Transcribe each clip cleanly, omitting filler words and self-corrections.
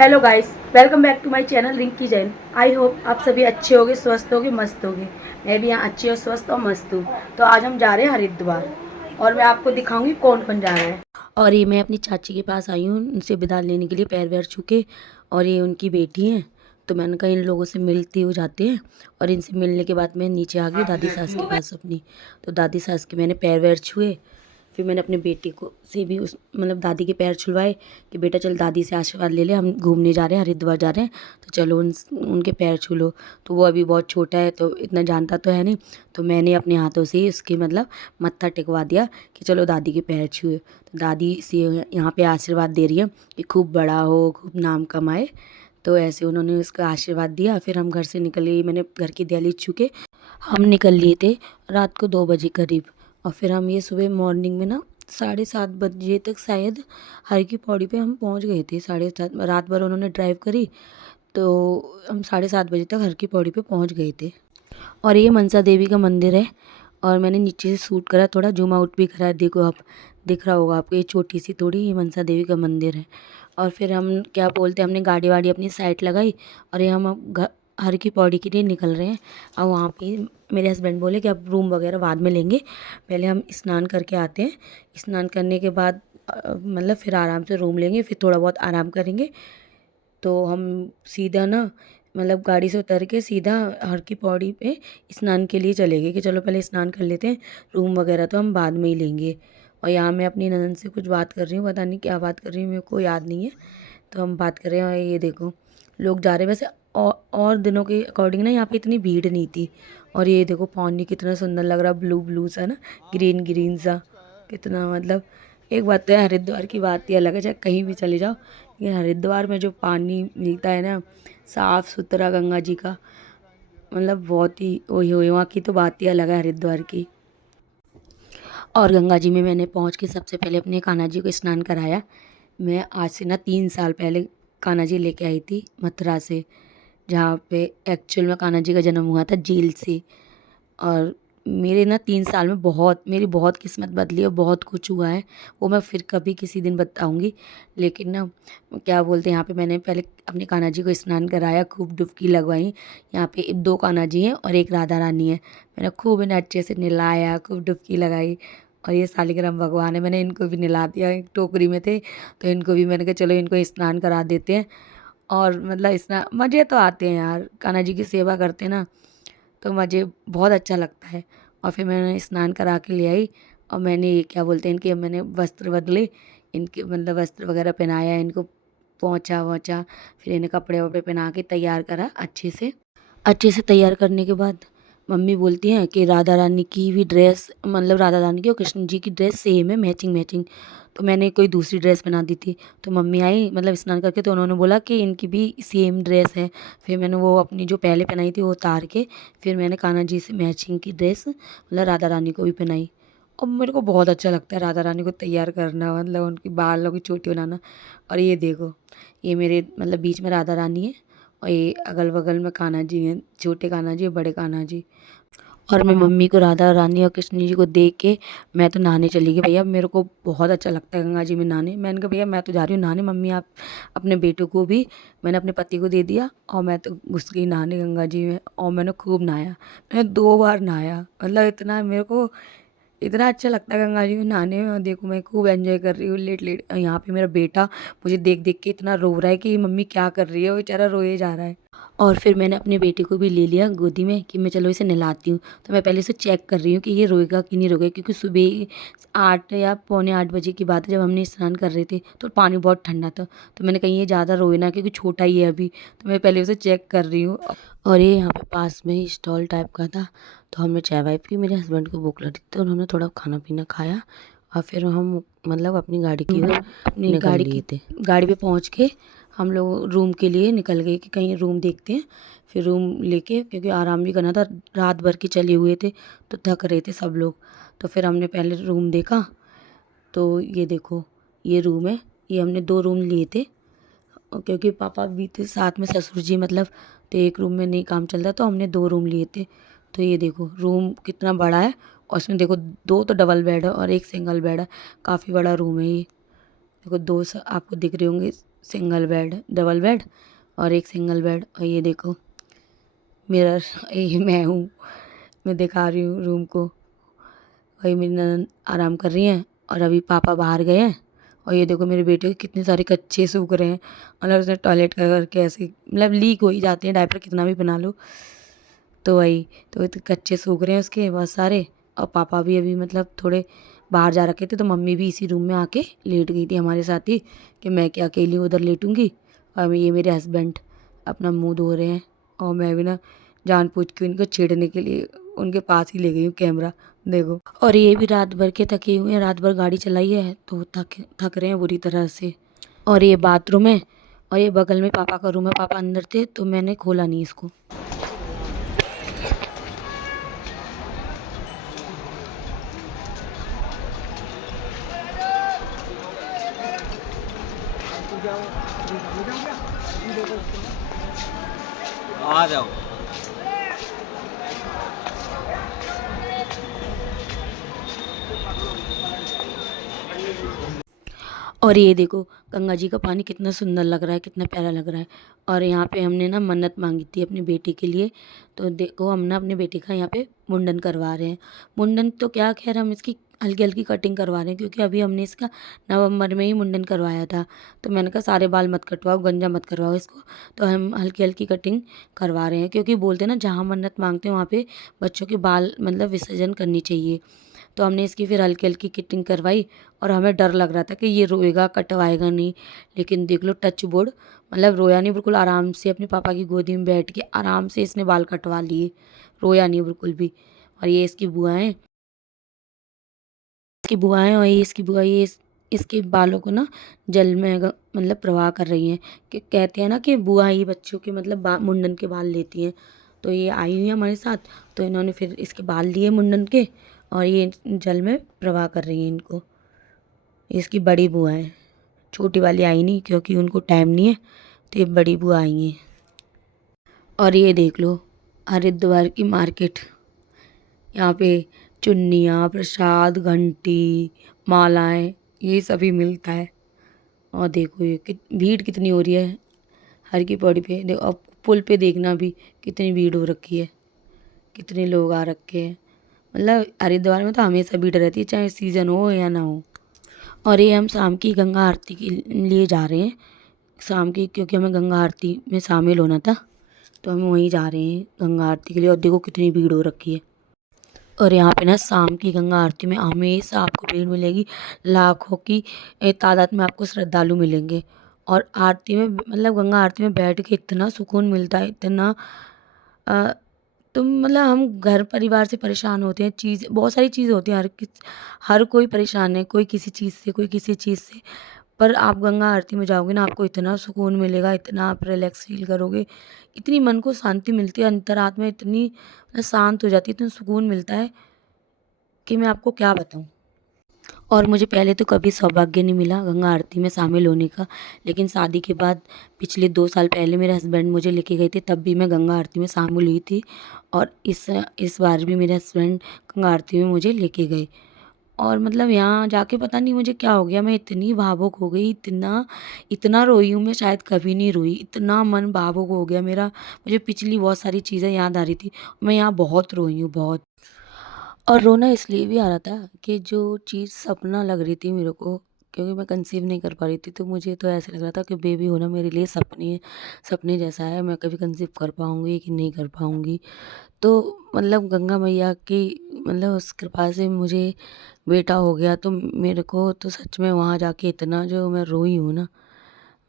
Hello guys, welcome back to my channel Rinki Jain. I hope आप सभी अच्छे होगे, स्वस्थ होगे, मस्त होगे। मैं भी यहाँ अच्छी और स्वस्थ और मस्त हूँ। तो आज हम जा रहे हैं हरिद्वार और मैं आपको दिखाऊंगी कौन कौन जा रहा है। और ये मैं अपनी चाची के पास आई हूँ उनसे विदा लेने के लिए, पैर वैर छू के। और ये उनकी बेटी है, तो मैंने कहा इन लोगों से मिलती हो जाते हैं। और इनसे मिलने के बाद मैं नीचे आ गई दादी सास के पास अपनी। तो दादी सास के मैंने पैर वैर छुए। फिर मैंने अपने बेटे को से भी उस दादी के पैर छुलवाए कि बेटा चल दादी से आशीर्वाद ले ले, हम घूमने जा रहे हैं, हरिद्वार जा रहे हैं, तो चलो उनके पैर छू लो। तो वो अभी बहुत छोटा है तो इतना जानता तो है नहीं। तो मैंने अपने हाथों से ही उसके मत्था टिकवा दिया कि चलो दादी के पैर छुए। तो दादी से यहाँ पे आशीर्वाद दे रही है कि खूब बड़ा हो, खूब नाम कमाए। तो ऐसे उन्होंने उसका आशीर्वाद दिया। फिर हम घर से निकल लिए, मैंने घर की दहलीज छू के हम निकल लिए थे रात को 2 बजे करीब। और फिर हम ये सुबह मॉर्निंग में 7:30 बजे तक शायद हर की पौड़ी पे हम पहुंच गए थे। 7:30 रात भर उन्होंने ड्राइव करी, तो हम 7:30 बजे तक हर की पौड़ी पे पहुंच गए थे। और ये मनसा देवी का मंदिर है। और मैंने नीचे से शूट करा, थोड़ा जूम आउट भी करा, देखो आप, दिख रहा होगा आपको, ये छोटी सी थोड़ी ये मनसा देवी का मंदिर है। और फिर हम क्या बोलते हैं, हमने गाड़ी वाड़ी अपनी साइड लगाई और ये हम अब हर की पौड़ी के लिए निकल रहे हैं। और वहाँ पे मेरे हस्बैंड बोले कि अब रूम वगैरह बाद में लेंगे, पहले हम स्नान करके आते हैं। स्नान करने के बाद फिर आराम से रूम लेंगे, फिर थोड़ा बहुत आराम करेंगे। तो हम सीधा गाड़ी से उतर के सीधा हर की पौड़ी पे स्नान के लिए चले गए कि चलो पहले स्नान कर लेते हैं, रूम वगैरह तो हम बाद में ही लेंगे। और यहाँ मैं अपनी ननद से कुछ बात कर रही हूँ, पता नहीं क्या बात कर रही हूँ, मेरे को याद नहीं है। तो हम बात कर रहे हैं और ये देखो लोग जा रहे हैं। वैसे और दिनों के अकॉर्डिंग यहाँ पे इतनी भीड़ नहीं थी। और ये देखो पानी कितना सुंदर लग रहा, ब्लू ब्लू सा ग्रीन ग्रीन सा, कितना एक बात तो है, हरिद्वार की बात ही अलग है, चाहे कहीं भी चले जाओ। ये हरिद्वार में जो पानी मिलता है साफ़ सुथरा गंगा जी का, बहुत ही वही हुई, वहाँ की तो बात ही अलग है हरिद्वार की। और गंगा जी में मैंने पहुँच के सबसे पहले अपने कान्हा जी को स्नान कराया। मैं आज से 3 साल पहले कान्हा जी लेके आई थी मथुरा से, जहाँ पे एक्चुअल में कान्हा जी का जन्म हुआ था जेल से। और मेरे 3 साल में मेरी बहुत किस्मत बदली और बहुत कुछ हुआ है, वो मैं फिर कभी किसी दिन बताऊंगी। लेकिन क्या बोलते हैं, यहाँ पे मैंने पहले अपने कान्हा जी को स्नान कराया, खूब डुबकी लगवाई। यहाँ पे 2 कान्हा जी हैं और एक राधा रानी है। मैंने खूब इन्हें अच्छे से नहलाया, खूब डुबकी लगाई। और ये सालिग्राम भगवान है, मैंने इनको भी नहला दिया, एक टोकरी में थे तो इनको भी मैंने कहा चलो इनको स्नान करा देते हैं। और स्नान मज़े तो आते हैं यार, कान्हा जी की सेवा करते हैं तो मुझे बहुत अच्छा लगता है। और फिर मैंने स्नान करा के ले आई और मैंने ये क्या बोलते हैं, इनके मैंने वस्त्र बदले, इनके वस्त्र वगैरह पहनाया, इनको पोंछा वोंछा, फिर इन्हें कपड़े वपड़े पहना के तैयार करा अच्छे से। अच्छे से तैयार करने के बाद मम्मी बोलती हैं कि राधा रानी की भी ड्रेस, राधा रानी की और कृष्ण जी की ड्रेस सेम है, मैचिंग मैचिंग। तो मैंने कोई दूसरी ड्रेस बना दी थी। तो मम्मी आई स्नान करके, तो उन्होंने बोला कि इनकी भी सेम ड्रेस है। फिर मैंने वो अपनी जो पहले पहनाई थी वो उतार के फिर मैंने कान्हा जी से मैचिंग की ड्रेस राधा रानी को भी पहनाई। और मेरे को बहुत अच्छा लगता है राधा रानी को तैयार करना, उनकी बालों की चोटी बनाना। और ये देखो, ये मेरे बीच में राधा रानी है और ये अगल बगल में कान्हा जी हैं, छोटे कान्हा जी और बड़े कान्हा जी। और मैं मम्मी को राधा रानी और कृष्ण जी को देख के मैं तो नहाने चली गई। भैया मेरे को बहुत अच्छा लगता है गंगा जी में नहाने। मैंने कहा भैया मैं तो जा रही हूँ नहाने, मम्मी आप अपने बेटों को भी, मैंने अपने पति को दे दिया और मैं तो घुस गई नहाने गंगा जी में। और मैंने खूब नहाया, मैंने 2 बार नहाया। इतना मेरे को इतना अच्छा लगता है गंगा जी में नहाने में। और देखो मैं खूब एंजॉय कर रही हूँ लेट लेट। यहाँ पे मेरा बेटा मुझे देख देख के इतना रो रहा है कि मम्मी क्या कर रही है, वो बेचारा रोए जा रहा है। और फिर मैंने अपने बेटे को भी ले लिया गोदी में कि मैं चलो इसे नहलाती हूँ। तो मैं पहले से चेक कर रही हूँ कि ये रोएगा कि नहीं रोएगा, क्योंकि सुबह 8 या पौने 8 बजे की बात है जब हमने स्नान कर रहे थे, तो पानी बहुत ठंडा था। तो मैंने कहीं ये ज़्यादा रोए ना, क्योंकि छोटा ही है अभी, तो मैं पहले उसे चेक कर रही हूँ। और ये यहाँ पे पास में ही स्टॉल टाइप का था, तो हमने चाय वाय पी। मेरे हस्बैंड को भूख लगी तो उन्होंने थोड़ा खाना पीना खाया। और फिर हम अपनी गाड़ी की ओर अपनी गाड़ी पे पहुँच के हम लोग रूम के लिए निकल गए कि कहीं रूम देखते हैं। फिर रूम लेके, क्योंकि आराम भी करना था, रात भर के चले हुए थे तो थक रहे थे सब लोग। तो फिर हमने पहले रूम देखा, तो ये देखो ये रूम है। ये हमने 2 रूम लिए थे और क्योंकि पापा भी थे साथ में, ससुर जी तो एक रूम में नहीं काम चलता, तो हमने 2 रूम लिए थे। तो ये देखो रूम कितना बड़ा है, और उसमें देखो 2 तो डबल बेड है और एक सिंगल बेड है। काफ़ी बड़ा रूम है ये। देखो आपको दिख रहे होंगे सिंगल बेड, डबल बेड और एक सिंगल बेड। और ये देखो मिरर, ये मैं हूँ, मैं दिखा रही हूँ रूम को। वही मेरी ननद आराम कर रही हैं और अभी पापा बाहर गए हैं। और ये देखो मेरे बेटे के कितने सारे कच्चे सूख रहे हैं, मतलब उसने टॉयलेट कर करके ऐसे मतलब लीक हो ही जाते हैं, डायपर कितना भी बना लो। तो वही तो कच्चे सूख रहे हैं उसके बहुत सारे। और पापा भी अभी मतलब थोड़े बाहर जा रखे थे, तो मम्मी भी इसी रूम में आके लेट गई थी हमारे साथ ही, कि मैं क्या अकेली उधर लेटूंगी। और ये मेरे हस्बैंड अपना मुंह धो रहे हैं, और मैं भी ना जानबूझ के उनको छेड़ने के लिए उनके पास ही ले गई हूँ कैमरा, देखो। और ये भी रात भर के थके हुए हैं, रात भर गाड़ी चलाई है तो थक थक रहे हैं बुरी तरह से। और ये बाथरूम है, और ये बगल में पापा का रूम है। पापा अंदर थे तो मैंने खोला नहीं इसको। आ जाओ। और ये देखो गंगा जी का पानी कितना सुंदर लग रहा है, कितना प्यारा लग रहा है। और यहाँ पे हमने ना मन्नत मांगी थी अपनी बेटी के लिए, तो देखो हम ना अपने बेटे का यहाँ पे मुंडन करवा रहे हैं। मुंडन तो क्या, खैर हम इसकी हल्की हल्की कटिंग करवा रहे हैं, क्योंकि अभी हमने इसका नवंबर में ही मुंडन करवाया था। तो मैंने कहा सारे बाल मत कटवाओ, गंजा मत करवाओ इसको, तो हम हल्की हल्की कटिंग करवा रहे हैं। क्योंकि बोलते हैं ना जहाँ मन्नत मांगते हैं वहाँ पे बच्चों के बाल मतलब विसर्जन करनी चाहिए। तो हमने इसकी फिर हल्की हल्की कटिंग करवाई। और हमें डर लग रहा था कि ये रोएगा, कटवाएगा नहीं, लेकिन देख लो टच वुड, मतलब रोया नहीं, बिल्कुल आराम से अपने पापा की गोदी में बैठ के आराम से इसने बाल कटवा लिए, रोया नहीं बिल्कुल भी। और ये इसकी बुआएं, और ये इसकी बुआ, ये इसके बालों को ना जल में मतलब प्रवाह कर रही हैं। कि कहते हैं ना कि बुआ ही बच्चों के मतलब मुंडन के बाल लेती हैं। तो ये आई हुई है हमारे साथ, तो इन्होंने फिर इसके बाल लिए मुंडन के, और ये जल में प्रवाह कर रही हैं इनको। ये इसकी बड़ी बुआ है, छोटी वाली आई नहीं क्योंकि उनको टाइम नहीं है, तो ये बड़ी बुआ आई हैं। और ये देख लो हरिद्वार की मार्केट, यहाँ पे चुन्नियाँ, प्रसाद, घंटी, मालाएं, ये सभी मिलता है। और देखो ये भीड़ कितनी हो रही है हर की पौड़ी पे, देखो अब पुल पे देखना भी कितनी भीड़ हो रखी है, कितने लोग आ रखे हैं। मतलब हरिद्वार में तो हमेशा भीड़ रहती है, चाहे सीज़न हो या ना हो। और ये हम शाम की गंगा आरती के लिए जा रहे हैं, शाम की, क्योंकि हमें गंगा आरती में शामिल होना था, तो हम वहीं जा रहे हैं गंगा आरती के लिए। और देखो कितनी भीड़ हो रखी है। और यहाँ पे ना शाम की गंगा आरती में हमेशा आपको भीड़ मिलेगी, लाखों की तादाद में आपको श्रद्धालु मिलेंगे। और आरती में मतलब गंगा आरती में बैठ के इतना सुकून मिलता है, इतना अ, तो मतलब हम घर परिवार से परेशान होते हैं, चीज़ बहुत सारी चीज़ होती हैं, हर कोई परेशान है, कोई किसी चीज़ से, कोई किसी चीज़ से। पर आप गंगा आरती में जाओगे ना, आपको इतना सुकून मिलेगा, इतना आप रिलैक्स फील करोगे, इतनी मन को शांति मिलती है, अंतरात्मा इतनी मतलब शांत हो जाती है, इतना सुकून मिलता है कि मैं आपको क्या बताऊँ। और मुझे पहले तो कभी सौभाग्य नहीं मिला गंगा आरती में शामिल होने का, लेकिन शादी के बाद पिछले 2 साल पहले मेरे हस्बैंड मुझे लेके गए थे, तब भी मैं गंगा आरती में शामिल हुई थी। और इस बार भी मेरे हस्बैंड गंगा आरती में मुझे लेके गए। और मतलब यहाँ जाके पता नहीं मुझे क्या हो गया, मैं इतनी भावुक हो गई, इतना इतना रोई हूँ मैं शायद कभी नहीं रोई, इतना मन भावुक हो गया मेरा। मुझे पिछली बहुत सारी चीज़ें याद आ रही थी, मैं यहाँ बहुत रोई हूँ, बहुत। और रोना इसलिए भी आ रहा था कि जो चीज़ सपना लग रही थी मेरे को, क्योंकि मैं कंसीव नहीं कर पा रही थी, तो मुझे तो ऐसा लग रहा था कि बेबी होना मेरे लिए सपने जैसा है, मैं कभी कंसीव कर पाऊँगी कि नहीं कर पाऊँगी। तो मतलब गंगा मैया की मतलब उस कृपा से मुझे बेटा हो गया, तो मेरे को तो सच में वहाँ जाके इतना जो मैं रोई हूँ ना,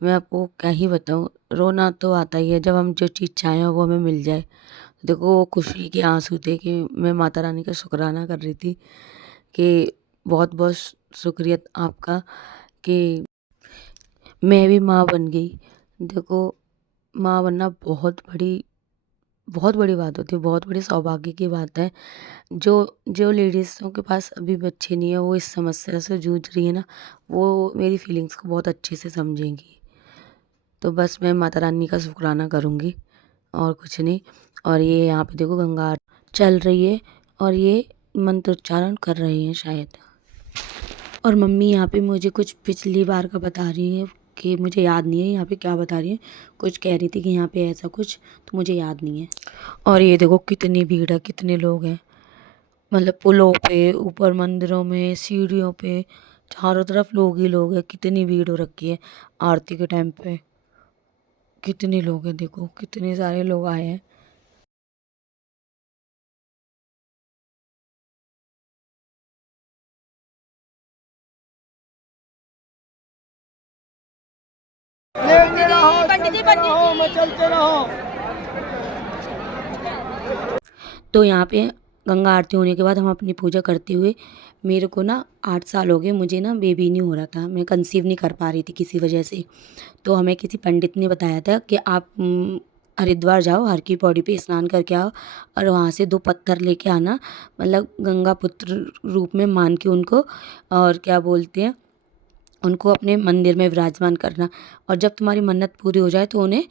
मैं आपको क्या ही बताऊँ। रोना तो आता ही है जब हम जो चीज़ चाहें वो हमें मिल जाए। देखो वो खुशी के आंसू थे कि मैं माता रानी का शुक्राना कर रही थी कि बहुत बहुत शुक्रिया आपका कि मैं भी माँ बन गई। देखो माँ बनना बहुत बड़ी बात होती है, बहुत बड़ी सौभाग्य की बात है। जो जो लेडीज़ों के पास अभी बच्चे नहीं है, वो इस समस्या से जूझ रही है ना, वो मेरी फीलिंग्स को बहुत अच्छे से समझेंगी। तो बस मैं माता रानी का शुक्राना करूँगी और कुछ नहीं। और ये यहाँ पे देखो गंगा आरती चल रही है, और ये मंत्रोच्चारण कर रहे हैं शायद। और मम्मी यहाँ पे मुझे कुछ पिछली बार का बता रही है कि मुझे याद नहीं है यहाँ पे क्या बता रही है। कुछ कह रही थी कि यहाँ पे ऐसा कुछ, तो मुझे याद नहीं है। और ये देखो कितनी भीड़ है, कितने लोग हैं, मतलब पुलों पे, ऊपर मंदिरों में, सीढ़ियों पे, चारों तरफ लोग ही लोग हैं। कितनी भीड़ हो रखी है आरती के टाइम पे। कितने लोग हैं, देखो कितने सारे लोग आए हैं। चलते रहो। तो यहाँ पे गंगा आरती होने के बाद हम अपनी पूजा करते हुए, मेरे को ना 8 साल हो गए, मुझे ना बेबी नहीं हो रहा था, मैं कंसीव नहीं कर पा रही थी किसी वजह से। तो हमें किसी पंडित ने बताया था कि आप हरिद्वार जाओ, हर की पौड़ी पे स्नान करके आओ और वहाँ से 2 पत्थर लेके आना, मतलब गंगा पुत्र रूप में मान के उनको, और क्या बोलते हैं, उनको अपने मंदिर में विराजमान करना। और जब तुम्हारी मन्नत पूरी हो जाए तो उन्हें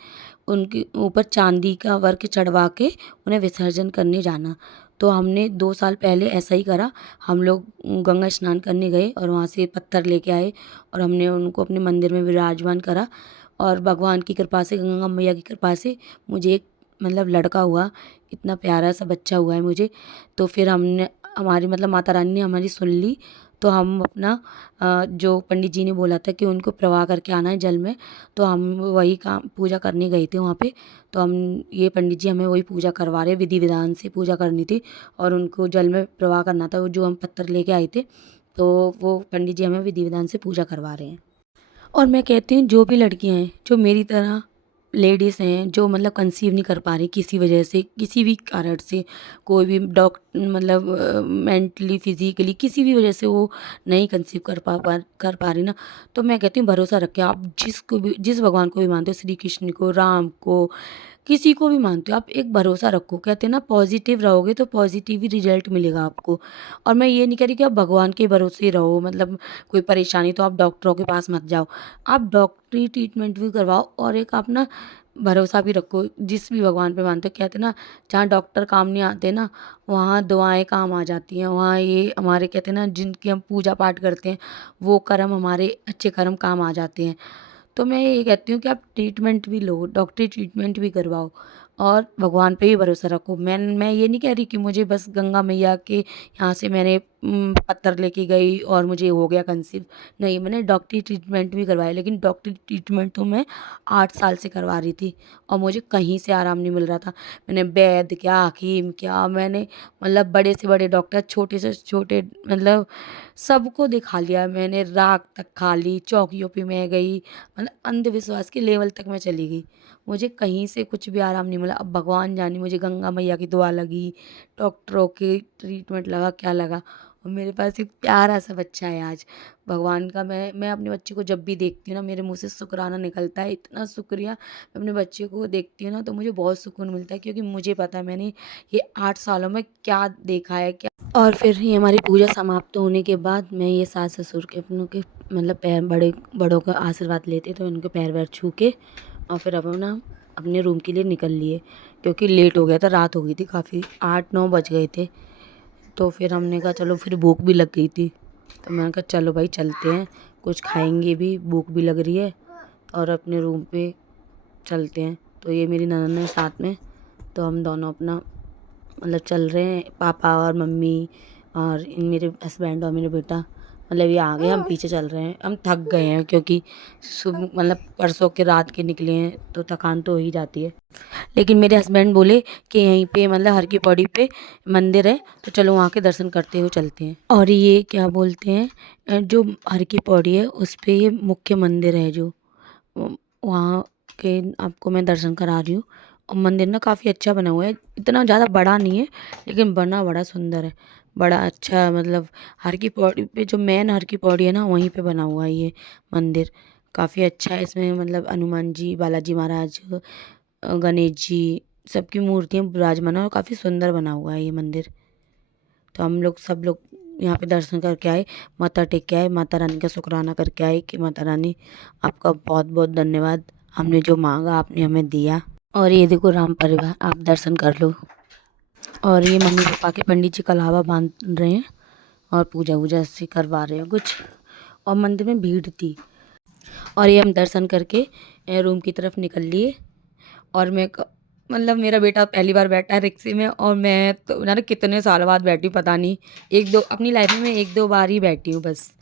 उनके ऊपर चांदी का वर्क चढ़वा के उन्हें विसर्जन करने जाना। तो हमने 2 साल पहले ऐसा ही करा। हम लोग गंगा स्नान करने गए और वहाँ से पत्थर लेके आए और हमने उनको अपने मंदिर में विराजमान करा। और भगवान की कृपा से, गंगा मैया की कृपा से मुझे एक मतलब लड़का हुआ, इतना प्यारा सा बच्चा हुआ है मुझे। तो फिर हमने, हमारी मतलब माता रानी ने हमारी सुन ली। तो हम अपना जो पंडित जी ने बोला था कि उनको प्रवाह करके आना है जल में, तो हम वही काम पूजा करने गए थे वहाँ पे। तो हम, ये पंडित जी हमें वही पूजा करवा रहे, विधि विधान से पूजा करनी थी और उनको जल में प्रवाह करना था, वो जो हम पत्थर लेके आए थे। तो वो पंडित जी हमें विधि विधान से पूजा करवा रहे हैं। और मैं कहती हूँ जो भी लड़कियाँ हैं, जो मेरी तरह लेडीज़ हैं, जो मतलब कंसीव नहीं कर पा रही किसी वजह से, किसी भी कारण से, कोई भी मतलब मेंटली फिजिकली किसी भी वजह से वो नहीं कंसीव कर पा रही ना, तो मैं कहती हूँ भरोसा रखें आप, जिसको भी, जिस भगवान को भी मानते हो, श्री कृष्ण को, राम को, किसी को भी मानते हो, आप एक भरोसा रखो। कहते हैं ना, पॉजिटिव रहोगे तो पॉजिटिव ही रिजल्ट मिलेगा आपको। और मैं ये नहीं कह रही कि आप भगवान के भरोसे रहो, मतलब कोई परेशानी तो आप डॉक्टरों के पास मत जाओ, आप डॉक्टरी ट्रीटमेंट भी करवाओ और एक आप ना भरोसा भी रखो जिस भी भगवान पे मानते हो। कहते हैं ना, जहाँ डॉक्टर काम नहीं आते ना, वहाँ दुआएं काम आ जाती हैं। वहाँ ये हमारे, कहते हैं ना, जिनकी हम पूजा पाठ करते हैं, वो कर्म, हमारे अच्छे कर्म काम आ जाते हैं। तो मैं ये कहती हूँ कि आप ट्रीटमेंट भी लो, डॉक्टरी ट्रीटमेंट भी करवाओ और भगवान पे भी भरोसा रखो। मैं ये नहीं कह रही कि मुझे बस गंगा मैया के यहाँ से मैंने पत्थर लेके गई और मुझे हो गया कंसीव। नहीं, मैंने डॉक्टरी ट्रीटमेंट भी करवाया, लेकिन डॉक्टरी ट्रीटमेंट तो मैं 8 साल से करवा रही थी और मुझे कहीं से आराम नहीं मिल रहा था। मैंने वैद्य क्या, हकीम क्या, मैंने मतलब बड़े से बड़े डॉक्टर, छोटे से छोटे, मतलब सबको दिखा लिया मैंने, राख तक खा ली, चौकियों पे मैं गई, मतलब अंधविश्वास के लेवल तक मैं चली गई। मुझे कहीं से कुछ भी आराम नहीं मिला। अब भगवान जाने, मुझे गंगा मैया की दुआ लगी, डॉक्टरों के ट्रीटमेंट लगा, क्या लगा, और मेरे पास एक प्यारा सा बच्चा है आज। भगवान का, मैं अपने बच्चे को जब भी देखती हूँ ना, मेरे मुँह से शुक्राना निकलता है, इतना शुक्रिया। मैं अपने बच्चे को देखती हूँ ना तो मुझे बहुत सुकून मिलता है, क्योंकि मुझे पता है मैंने ये 8 सालों में क्या देखा है, क्या। और फिर ये हमारी पूजा समाप्त होने के बाद मैं ये सास ससुर के, अपनों के, मतलब पैर, बड़ों का आशीर्वाद लेते, तो उनके पैर वैर छू के और फिर अब हम ना अपने रूम के लिए निकल लिए, क्योंकि लेट हो गया था, रात हो गई थी काफ़ी, 8-9 बज गए थे। तो फिर हमने कहा चलो, फिर भूख भी लग गई थी, तो मैंने कहा चलो भाई चलते हैं, कुछ खाएंगे भी, भूख भी लग रही है, और अपने रूम पे चलते हैं। तो ये मेरी ननद है साथ में, तो हम दोनों अपना मतलब चल रहे हैं, पापा और मम्मी और मेरे हस्बैंड और मेरे बेटा, मतलब ये आ गए, हम पीछे चल रहे हैं। हम थक गए हैं क्योंकि सुबह, मतलब परसों के रात के निकले हैं, तो थकान तो हो ही जाती है। लेकिन मेरे हस्बैंड बोले कि यहीं पे, मतलब हर की पौड़ी पे मंदिर है, तो चलो वहाँ के दर्शन करते हुए चलते हैं। और ये क्या बोलते हैं, जो हर की पौड़ी है उस पे ये मुख्य मंदिर है, जो वहाँ के आपको मैं दर्शन करा रही हूँ। और मंदिर ना काफ़ी अच्छा बना हुआ है, इतना ज़्यादा बड़ा नहीं है, लेकिन बना बड़ा सुंदर है, बड़ा अच्छा। मतलब हर की पौड़ी पे, जो मेन हर की पौड़ी है ना, वहीं पे बना हुआ है ये मंदिर, काफ़ी अच्छा है। इसमें मतलब हनुमान जी, बालाजी महाराज, गणेश जी, सबकी मूर्तियाँ विराजमान है और काफ़ी सुंदर बना हुआ है ये मंदिर। तो हम लोग, सब लोग यहाँ पे दर्शन करके आए, माथा टेक के आए, माता रानी का शुक्राना करके आए कि माता रानी आपका बहुत बहुत धन्यवाद, हमने जो मांगा आपने हमें दिया। और ये देखो राम परिवार, आप दर्शन कर लो। और ये मम्मी पापा के पंडित जी कलावा बांध रहे हैं और पूजा वूजा से करवा रहे हैं कुछ। और मंदिर में भीड़ थी, और ये हम दर्शन करके रूम की तरफ निकल लिए। और मतलब मेरा बेटा पहली बार बैठा है रिक्शे में, और मैं तो ना कितने साल बाद बैठी हूँ पता नहीं। एक दो अपनी लाइफ में एक दो बार ही बैठी हूँ बस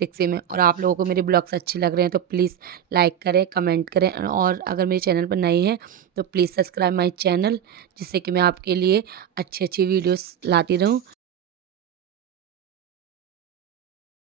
रिक्शे में। और आप लोगों को मेरे ब्लॉग्स अच्छे लग रहे हैं तो प्लीज़ लाइक करें, कमेंट करें, और अगर मेरे चैनल पर नए हैं तो प्लीज़ सब्सक्राइब माई चैनल, जिससे कि मैं आपके लिए अच्छी अच्छी वीडियोस लाती रहूँ।